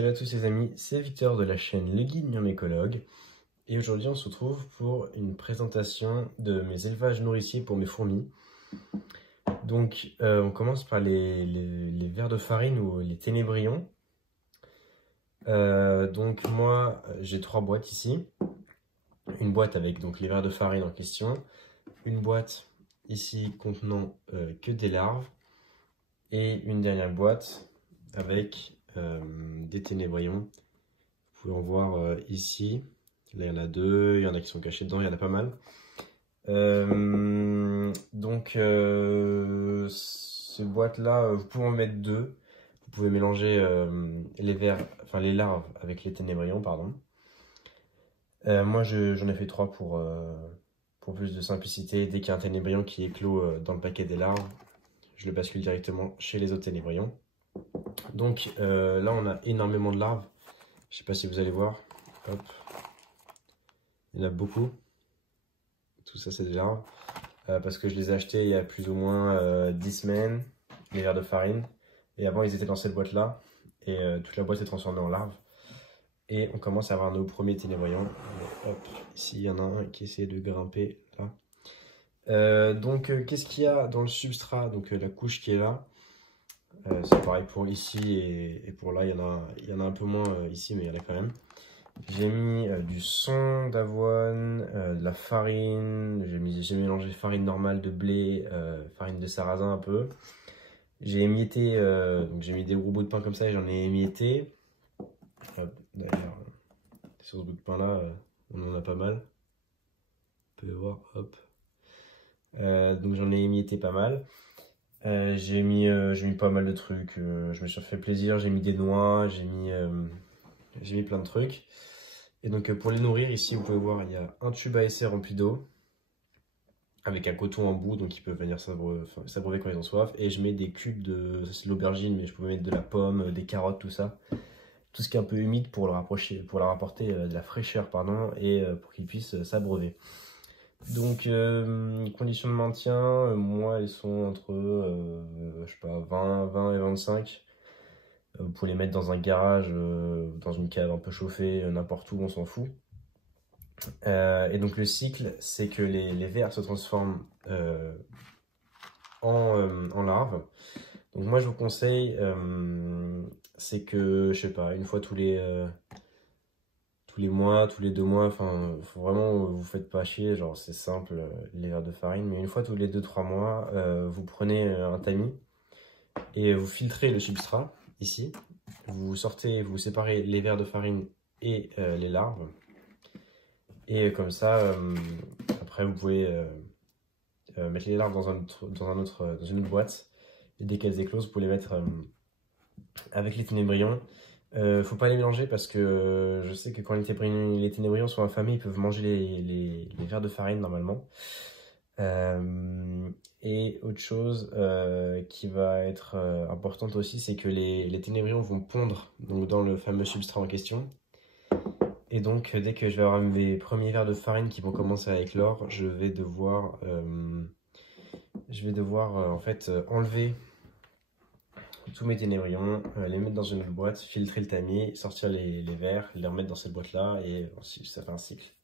Salut à tous les amis, c'est Victor de la chaîne Le Guide Myrmécologue et aujourd'hui on se retrouve pour une présentation de mes élevages nourriciers pour mes fourmis. Donc on commence par les vers de farine ou les ténébrions. Donc moi j'ai 3 boîtes ici, une boîte avec donc les vers de farine en question, une boîte ici contenant que des larves et une dernière boîte avec des ténébrions. Vous pouvez en voir ici. Là, il y en a 2, il y en a qui sont cachés dedans, il y en a pas mal. Ces boîtes-là, vous pouvez en mettre 2. Vous pouvez mélanger les larves avec les ténébrions, pardon. Moi, j'en ai fait 3 pour plus de simplicité. Dès qu'il y a un ténébrion qui éclot dans le paquet des larves, je le bascule directement chez les autres ténébrions. Donc là, on a énormément de larves. Je ne sais pas si vous allez voir. Hop. Il y en a beaucoup. Tout ça, c'est des larves. Parce que je les ai achetés il y a plus ou moins 10 semaines, les vers de farine. Et avant, ils étaient dans cette boîte-là. Et toute la boîte s'est transformée en larves. Et on commence à avoir nos premiers ténébrions. Hop, ici, il y en a un qui essaie de grimper là. Qu'est-ce qu'il y a dans le substrat? Donc, la couche qui est là. C'est pareil pour ici et pour là, il y en a un peu moins ici, mais il y en a quand même. J'ai mis du son d'avoine, de la farine, j'ai mélangé farine normale de blé, farine de sarrasin un peu. J'ai émietté, donc j'ai mis des gros bouts de pain comme ça et j'en ai émietté. D'ailleurs, sur ce bout de pain là, on en a pas mal. Vous pouvez voir, hop. Donc j'en ai émietté pas mal. J'ai mis pas mal de trucs, je me suis fait plaisir, j'ai mis des noix, j'ai mis plein de trucs. Et donc pour les nourrir, ici vous pouvez voir, il y a un tube à essai rempli d'eau, avec un coton en bout, donc ils peuvent venir s'abreuver quand ils ont soif. Et je mets des cubes de, ça c'est de l'aubergine, mais je peux mettre de la pomme, des carottes, tout ça. Tout ce qui est un peu humide pour leur apporter de la fraîcheur, pardon, et pour qu'ils puissent s'abreuver. Donc, conditions de maintien, moi, elles sont entre, je sais pas, 20 et 25. Vous pouvez les mettre dans un garage, dans une cave un peu chauffée, n'importe où, on s'en fout. Et donc, le cycle, c'est que les vers se transforment en larves. Donc, moi, je vous conseille, c'est que, je sais pas, une fois tous les mois, tous les 2 mois, enfin, faut vraiment, vous faites pas chier, genre c'est simple, les vers de farine, mais une fois tous les 2-3 mois, vous prenez un tamis et vous filtrez le substrat, ici, vous séparez les vers de farine et les larves, et comme ça, après vous pouvez mettre les larves dans une autre boîte, et dès qu'elles éclosent, vous pouvez les mettre avec les ténébrions. Faut pas les mélanger parce que je sais que quand les ténébrions sont affamés, ils peuvent manger les vers de farine normalement. Et autre chose qui va être importante aussi, c'est que les ténébrions vont pondre donc, dans le fameux substrat en question. Et donc dès que je vais avoir mes premiers vers de farine qui vont commencer à éclore, je vais devoir en fait enlever tous mes ténébrions, les mettre dans une autre boîte, filtrer le tamis, sortir les verres, les remettre dans cette boîte là et ensuite ça fait un cycle.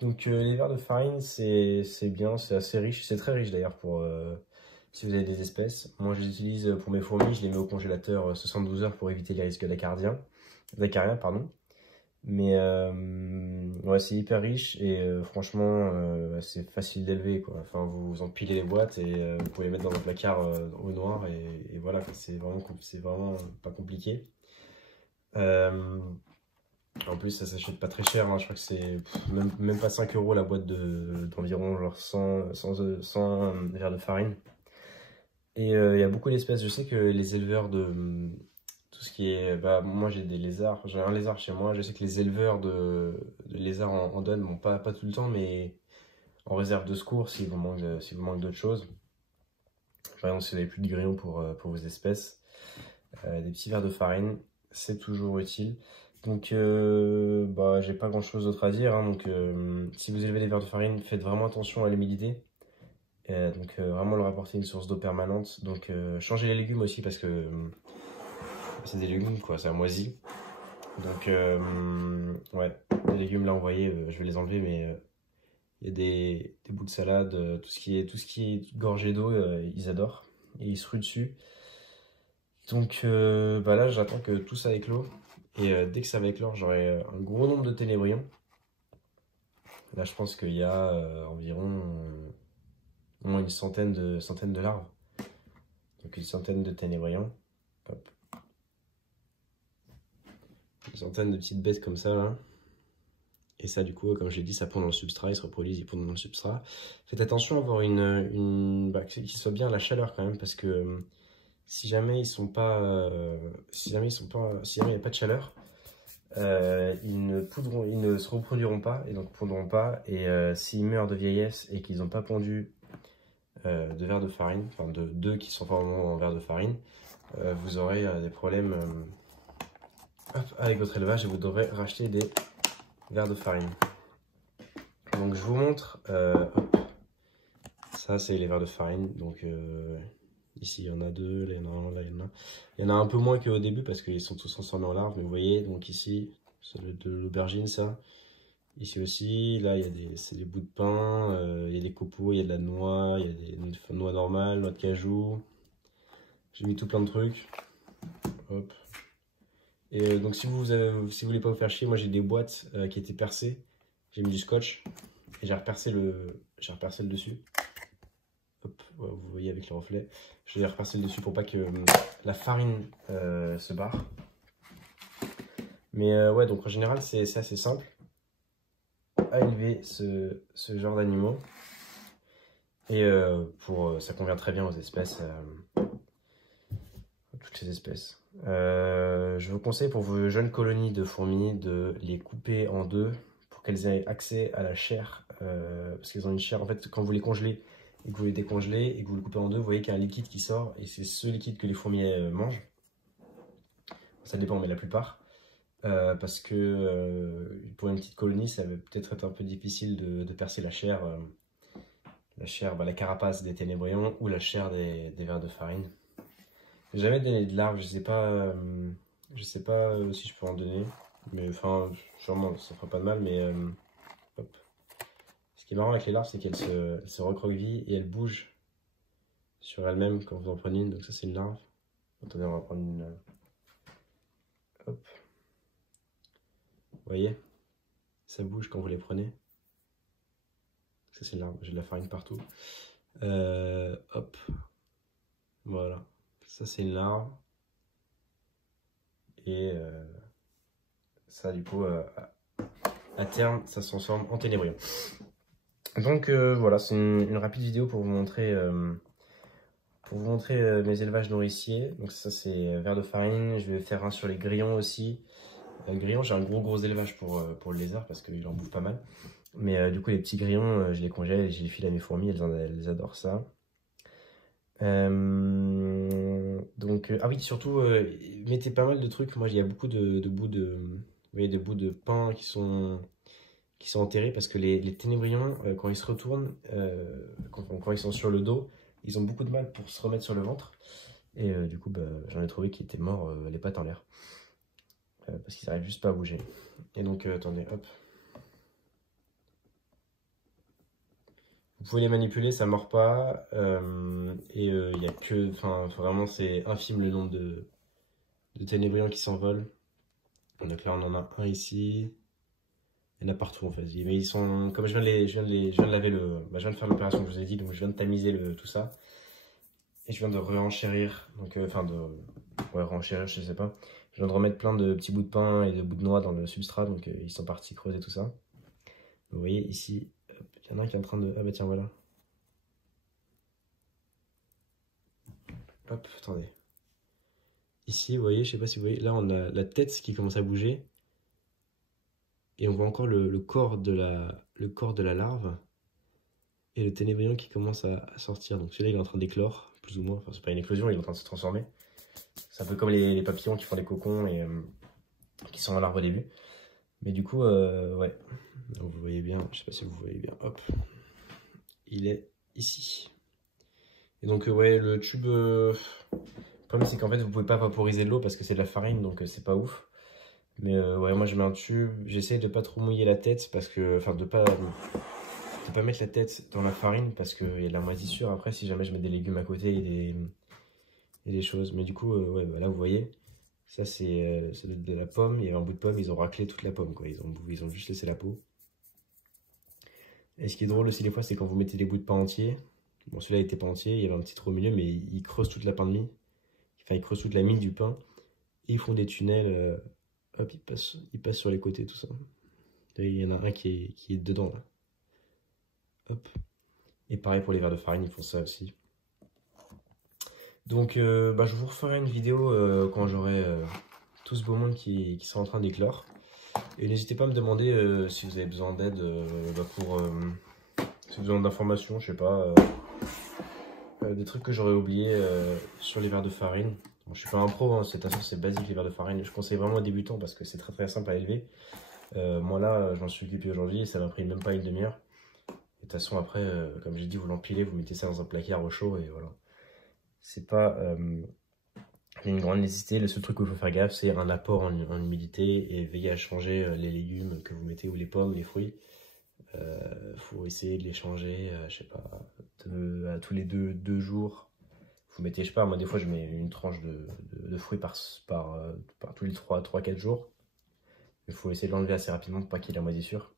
Donc les verres de farine c'est bien, c'est assez riche, c'est très riche d'ailleurs pour si vous avez des espèces. Moi je les utilise pour mes fourmis, je les mets au congélateur 72 heures pour éviter les risques d'acariens, pardon. Mais ouais, c'est hyper riche et franchement c'est facile d'élever quoi. Enfin vous empilez les boîtes et vous pouvez les mettre dans un placard au noir et voilà, c'est vraiment pas compliqué. En plus ça s'achète pas très cher, hein. Je crois que c'est même pas 5 € la boîte d'environ genre 100 verres de farine. Et il y a beaucoup d'espèces, je sais que les éleveurs de tout ce qui est, moi j'ai des lézards, j'ai un lézard chez moi, je sais que les éleveurs de lézards en donnent, bon pas tout le temps, mais en réserve de secours si vous manque d'autres choses. Par exemple si vous n'avez plus de grillons pour vos espèces, des petits verres de farine, c'est toujours utile. Donc j'ai pas grand chose d'autre à dire, hein. Donc si vous élevez des vers de farine, faites vraiment attention à l'humidité. Vraiment leur apporter une source d'eau permanente. Donc changez les légumes aussi parce que c'est des légumes quoi, ça moisit. Donc, ouais, les légumes là, vous voyez, je vais les enlever, mais il y a des bouts de salade, tout ce qui est gorgé d'eau, ils adorent. Et ils se ruent dessus. Donc bah là, j'attends que tout ça éclore. Et dès que ça va éclore, j'aurai un gros nombre de ténébrions. Là, je pense qu'il y a environ au moins une centaine de larves. Donc une centaine de ténébrions. Hop. Une centaine de petites bêtes comme ça, là. Et ça, du coup, comme je l'ai dit, ça pond dans le substrat, ils se reproduisent, ils pondent dans le substrat. Faites attention à avoir qu'ils soient bien à la chaleur quand même, parce que si jamais ils sont pas, si jamais il n'y a pas de chaleur, ils ne se reproduiront pas et donc pondront pas. Et s'ils meurent de vieillesse et qu'ils n'ont pas pondu de verre de farine, enfin de d'œufs qui sont formés en verre de farine, vous aurez des problèmes avec votre élevage et vous devrez racheter des verres de farine. Donc je vous montre, hop, ça c'est les verres de farine. Donc ici il y en a deux, là il y en a un, là il y en a un. Il y en a un peu moins qu'au début parce qu'ils sont tous transformés en larves, mais vous voyez, donc ici c'est de l'aubergine ça. Ici aussi, là c'est des bouts de pain, il y a des copeaux, il y a de la noix, il y a des noix normales, noix de cajou. J'ai mis tout plein de trucs. Hop. Et donc si si vous voulez pas vous faire chier, moi j'ai des boîtes qui étaient percées. J'ai mis du scotch et j'ai repercé le dessus. Hop, ouais, vous voyez avec le reflet. Je l'ai repercé le dessus pour pas que la farine se barre. Mais ouais, donc en général c'est assez simple à élever ce genre d'animaux. Et ça convient très bien aux espèces, toutes les espèces. Je vous conseille pour vos jeunes colonies de fourmis de les couper en deux pour qu'elles aient accès à la chair, parce qu'elles ont une chair, en fait, quand vous les congelez et que vous les décongelez et que vous le coupez en deux, vous voyez qu'il y a un liquide qui sort et c'est ce liquide que les fourmis mangent. Ça dépend, mais la plupart. Parce que pour une petite colonie, ça va peut-être être un peu difficile de percer la chair, la carapace des ténébrions ou la chair des vers de farine. J'ai jamais donné de larves, je sais pas si je peux en donner, mais enfin, sûrement ça fera pas de mal, mais hop. Ce qui est marrant avec les larves, c'est qu'elles se recroquevillent et elles bougent sur elles-mêmes quand vous en prenez une, donc ça c'est une larve. Attendez, on va prendre une. Hop. Vous voyez? Ça bouge quand vous les prenez. Ça c'est une larve, j'ai de la farine partout. Hop. Voilà. Ça c'est une larve. Et ça du coup, à terme, ça se transforme en ténébrion. Donc voilà, c'est une rapide vidéo pour vous montrer, mes élevages nourriciers. Donc ça c'est vers de farine, je vais faire un sur les grillons aussi. Grillons, j'ai un gros élevage pour le lézard parce qu'il en bouffe pas mal. Mais du coup les petits grillons, je les congèle et je les file à mes fourmis, elles adorent ça. Donc, ah oui, surtout, mettez pas mal de trucs. Moi, il y a beaucoup de bouts vous voyez, de bouts de pain qui sont enterrés parce que les ténébrions, quand ils se retournent, quand ils sont sur le dos, ils ont beaucoup de mal pour se remettre sur le ventre. Et du coup, bah, j'en ai trouvé qui étaient morts les pattes en l'air parce qu'ils n'arrivent juste pas à bouger. Et donc, attendez, hop. Vous pouvez les manipuler, ça mord pas. Et il y a que, enfin, vraiment, c'est infime le nombre de ténébrions qui s'envolent. Donc là, on en a un ici. Il y en a partout en fait. Mais ils sont, comme je viens de laver je viens de faire l'opération que je vous ai dit, donc je viens de tamiser tout ça. Et je viens de renchérir, donc renchérir, je sais pas. Je viens de remettre plein de petits bouts de pain et de bouts de noix dans le substrat, donc ils sont partis creuser tout ça. Vous voyez ici, il y en a un qui est en train de, ah bah tiens voilà. Hop, attendez. Ici, vous voyez, je sais pas si vous voyez, là on a la tête qui commence à bouger. Et on voit encore le corps de la larve. Et le ténébrion qui commence à sortir. Donc celui-là il est en train d'éclore, plus ou moins. Enfin c'est pas une éclosion, il est en train de se transformer. C'est un peu comme les papillons qui font des cocons et qui sont à l'arbre au début. Mais du coup, ouais. Donc, vous voyez bien, je sais pas si vous voyez bien, hop. Il est ici. Et donc ouais, le tube... Le problème c'est qu'en fait vous pouvez pas vaporiser de l'eau parce que c'est de la farine, donc c'est pas ouf. Mais ouais, moi je mets un tube. J'essaie de pas trop mouiller la tête parce que, enfin, de pas mettre la tête dans la farine parce qu'il y a de la moisissure après si jamais je mets des légumes à côté et des choses. Mais du coup, ouais, bah là vous voyez, ça c'est de la pomme. Il y avait un bout de pomme, ils ont raclé toute la pomme, quoi. Ils ont juste laissé la peau. Et ce qui est drôle aussi des fois, c'est quand vous mettez des bouts de pain entier. Bon, celui-là était pas entier, il y avait un petit trou au milieu, mais ils creusent toute la pain de mie. Enfin, ils creusent toute la mie du pain. Et ils font des tunnels. Hop, ils passent sur les côtés, tout ça. Et il y en a un qui est dedans, là. Hop. Et pareil pour les verres de farine, ils font ça aussi. Donc, bah, je vous referai une vidéo quand j'aurai tout ce beau monde qui sera en train d'éclore. Et n'hésitez pas à me demander si vous avez besoin d'aide bah, si vous avez besoin d'informations, je sais pas, des trucs que j'aurais oublié sur les verres de farine. Bon, je suis pas un pro, hein, c'est basique les verres de farine. Je conseille vraiment aux débutants parce que c'est très très simple à élever. Moi là, je m'en suis occupé aujourd'hui et ça m'a pris même pas une demi-heure. De toute façon, après, comme j'ai dit, vous l'empilez, vous mettez ça dans un placard au chaud et voilà. C'est pas une grande nécessité. Le seul truc où il faut faire gaffe, c'est un apport en humidité et veiller à changer les légumes que vous mettez ou les pommes, les fruits. Faut essayer de les changer, je sais pas, à tous les deux jours. Vous mettez, je sais pas, moi des fois je mets une tranche de fruits par tous les 3-4 jours. Il faut essayer de l'enlever assez rapidement pour pas qu'il y ait la moisissure.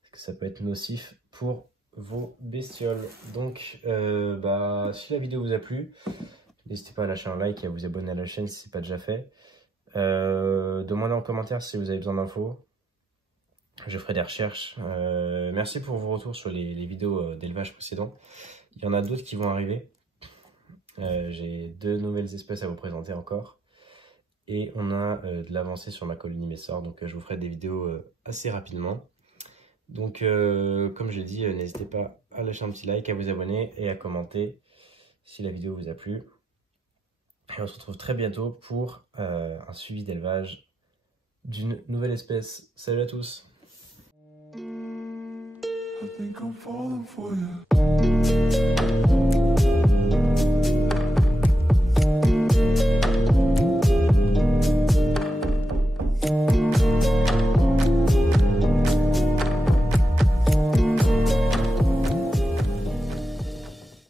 Parce que ça peut être nocif pour vos bestioles. Donc, bah, si la vidéo vous a plu, n'hésitez pas à lâcher un like et à vous abonner à la chaîne si ce n'est pas déjà fait. Demandez en commentaire si vous avez besoin d'infos. Je ferai des recherches. Merci pour vos retours sur les vidéos d'élevage précédents. Il y en a d'autres qui vont arriver. J'ai 2 nouvelles espèces à vous présenter encore. Et on a de l'avancée sur ma colonie Messor. Donc je vous ferai des vidéos assez rapidement. Donc comme je l'ai dit, n'hésitez pas à lâcher un petit like, à vous abonner et à commenter si la vidéo vous a plu. Et on se retrouve très bientôt pour un suivi d'élevage d'une nouvelle espèce. Salut à tous! I think I'm falling for you.